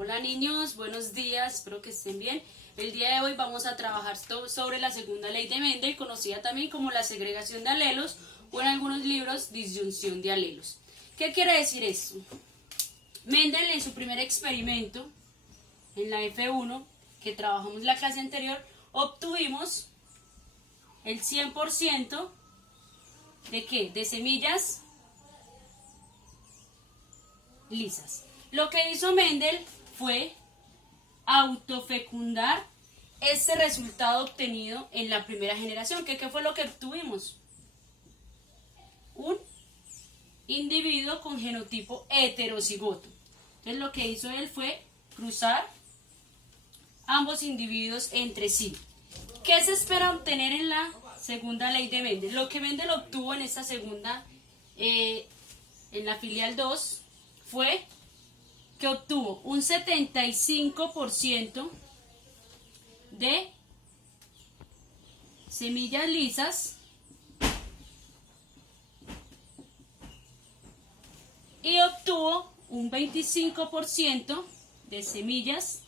Hola niños, buenos días, espero que estén bien. El día de hoy vamos a trabajar sobre la segunda ley de Mendel, conocida también como la segregación de alelos o en algunos libros disyunción de alelos. ¿Qué quiere decir esto? Mendel en su primer experimento, en la F1, que trabajamos la clase anterior, obtuvimos el 100% ¿de qué? De semillas lisas. Lo que hizo Mendel fue autofecundar este resultado obtenido en la primera generación. ¿Qué fue lo que obtuvimos? Un individuo con genotipo heterocigoto. Entonces lo que hizo él fue cruzar ambos individuos entre sí. ¿Qué se espera obtener en la segunda ley de Mendel? Lo que Mendel obtuvo en esta segunda, en la filial 2, fue que obtuvo un 75% de semillas lisas y obtuvo un 25% de semillas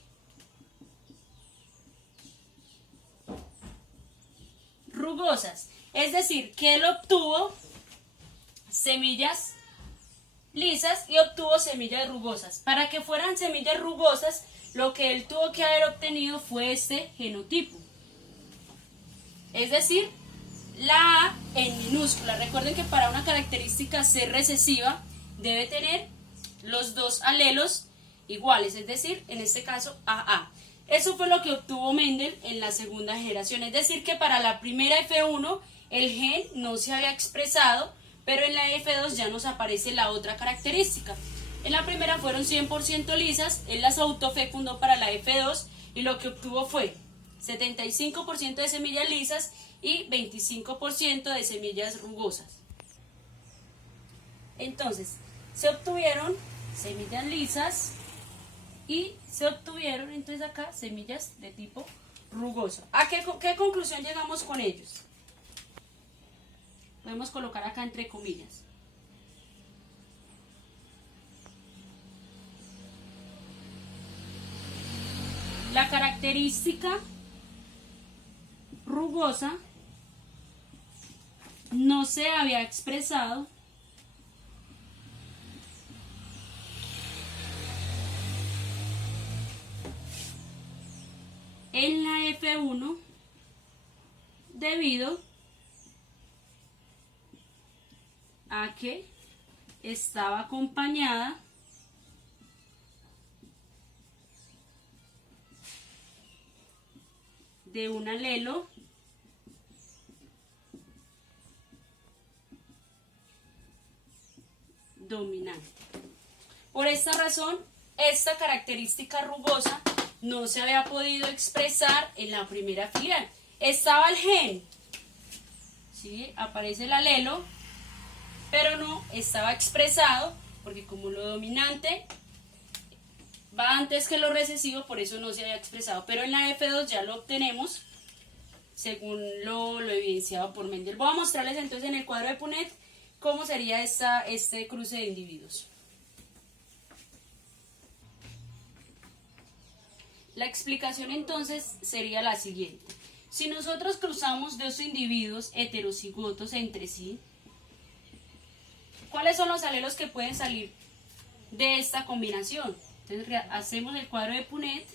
rugosas. Es decir, que él obtuvo semillas lisas y obtuvo semillas rugosas. Para que fueran semillas rugosas, lo que él tuvo que haber obtenido fue este genotipo. Es decir, la A en minúscula. Recuerden que para una característica C recesiva debe tener los dos alelos iguales, es decir, en este caso AA. Eso fue lo que obtuvo Mendel en la segunda generación. Es decir, que para la primera F1 el gen no se había expresado, pero en la F2 ya nos aparece la otra característica. En la primera fueron 100% lisas, él las autofecundó para la F2 y lo que obtuvo fue 75% de semillas lisas y 25% de semillas rugosas. Entonces, se obtuvieron semillas lisas y se obtuvieron entonces acá semillas de tipo rugoso. ¿A qué conclusión llegamos con ellos? Podemos colocar acá entre comillas. La característica rugosa no se había expresado en la F1 debido a que estaba acompañada de un alelo dominante. Por esta razón, esta característica rugosa no se había podido expresar en la primera filial. Estaba el gen, ¿sí? Aparece el alelo, pero no estaba expresado, porque como lo dominante va antes que lo recesivo, por eso no se había expresado. Pero en la F2 ya lo obtenemos, según lo evidenciado por Mendel. Voy a mostrarles entonces en el cuadro de Punnett cómo sería este cruce de individuos. La explicación entonces sería la siguiente. Si nosotros cruzamos dos individuos heterocigotos entre sí, ¿cuáles son los alelos que pueden salir de esta combinación? Entonces hacemos el cuadro de Punnett.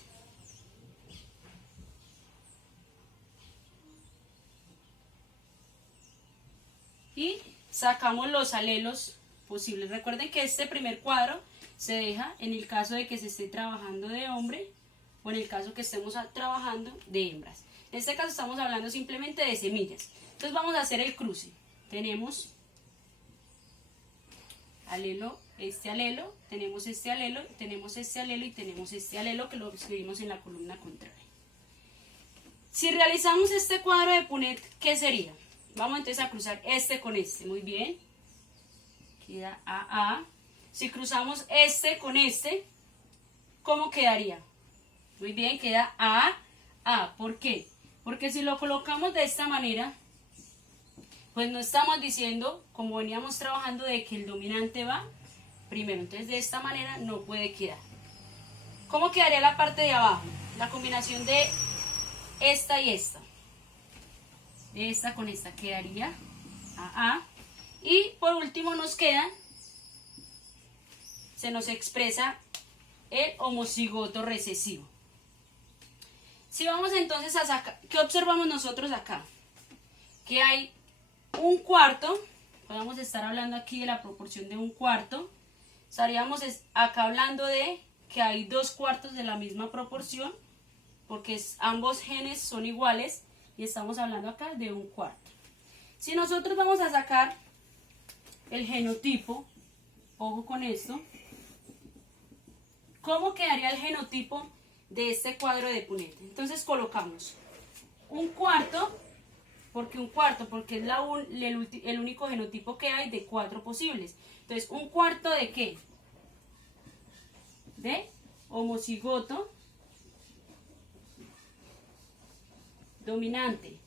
Y sacamos los alelos posibles. Recuerden que este primer cuadro se deja en el caso de que se esté trabajando de hombre o en el caso que estemos trabajando de hembras. En este caso estamos hablando simplemente de semillas. Entonces vamos a hacer el cruce. Tenemos alelo, tenemos este alelo, tenemos este alelo y tenemos este alelo que lo escribimos en la columna contraria. Si realizamos este cuadro de Punnett, ¿qué sería? Vamos entonces a cruzar este con este, muy bien. Queda AA. Si cruzamos este con este, ¿cómo quedaría? Muy bien, queda AA. ¿Por qué? Porque si lo colocamos de esta manera, pues no estamos diciendo, como veníamos trabajando, de que el dominante va primero. Entonces de esta manera no puede quedar. ¿Cómo quedaría la parte de abajo? La combinación de esta y esta. Esta con esta quedaría AA. Y por último nos quedan, se nos expresa el homocigoto recesivo. Si vamos entonces a sacar, ¿qué observamos nosotros acá? Que hay un cuarto, podemos estar hablando aquí de la proporción de un cuarto, estaríamos acá hablando de que hay 2/4 de la misma proporción, porque ambos genes son iguales y estamos hablando acá de 1/4. Si nosotros vamos a sacar el genotipo, ojo con esto, ¿cómo quedaría el genotipo de este cuadro de Punnett? Entonces colocamos 1/4, porque es el único genotipo que hay de 4 posibles. Entonces, 1/4 de ¿qué? De homocigoto dominante.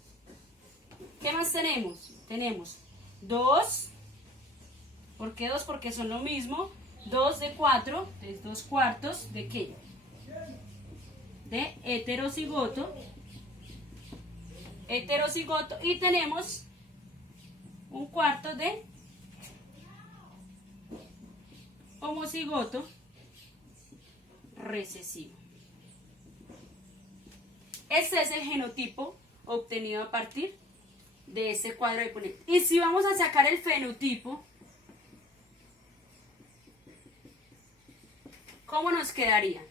¿Qué más tenemos? Tenemos 2, ¿por qué 2? Porque son lo mismo, 2 de 4, entonces 2/4 de ¿qué? De heterocigoto, y tenemos 1/4 de homocigoto recesivo. Este es el genotipo obtenido a partir de este cuadro de Punnett. Y si vamos a sacar el fenotipo, ¿cómo nos quedaría?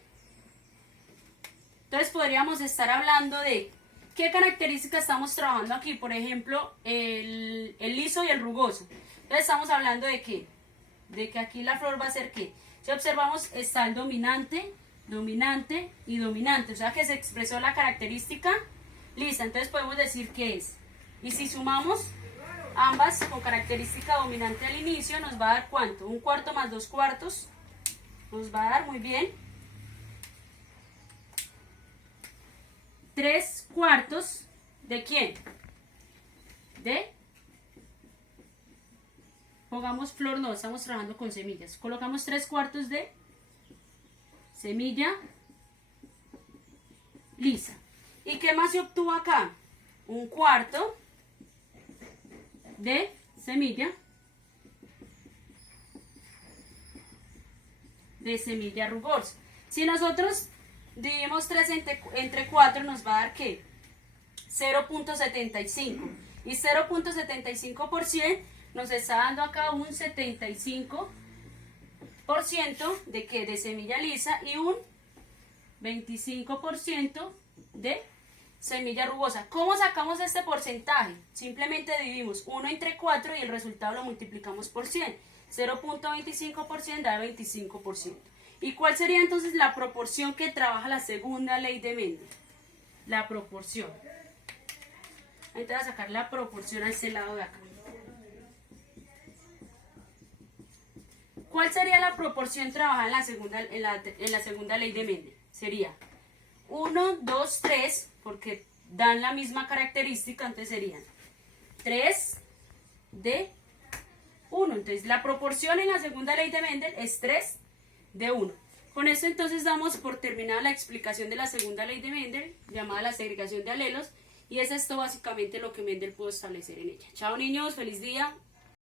Entonces podríamos estar hablando de qué características estamos trabajando aquí. Por ejemplo, el liso y el rugoso. Entonces estamos hablando de qué? De que aquí la flor va a ser ¿qué? Si observamos, está el dominante, dominante y dominante. O sea que se expresó la característica lisa. Entonces podemos decir que es. Y si sumamos ambas con característica dominante al inicio, nos va a dar ¿cuánto? 1/4 más 2/4. Nos va a dar, muy bien, 3/4 ¿de quién? De, pongamos flor, no, estamos trabajando con semillas. Colocamos 3/4 de semilla lisa. ¿Y qué más se obtuvo acá? 1/4 de semilla rugosa. Si nosotros dividimos 3 entre 4, nos va a dar ¿qué? 0.75. Y 0.75% nos está dando acá un 75% de ¿qué? De semilla lisa y un 25% de semilla rugosa. ¿Cómo sacamos este porcentaje? Simplemente dividimos 1 entre 4 y el resultado lo multiplicamos por 100. 0.25% da 25%. ¿Y cuál sería entonces la proporción que trabaja la segunda ley de Mendel? La proporción. Ahorita voy a sacar la proporción a este lado de acá. ¿Cuál sería la proporción trabajada en la segunda ley de Mendel? Sería 1, 2, 3, porque dan la misma característica, entonces serían 3 de 1. Entonces la proporción en la segunda ley de Mendel es 3 de 1. Con esto entonces damos por terminada la explicación de la segunda ley de Mendel, llamada la segregación de alelos, y es esto básicamente lo que Mendel pudo establecer en ella. Chao niños, feliz día.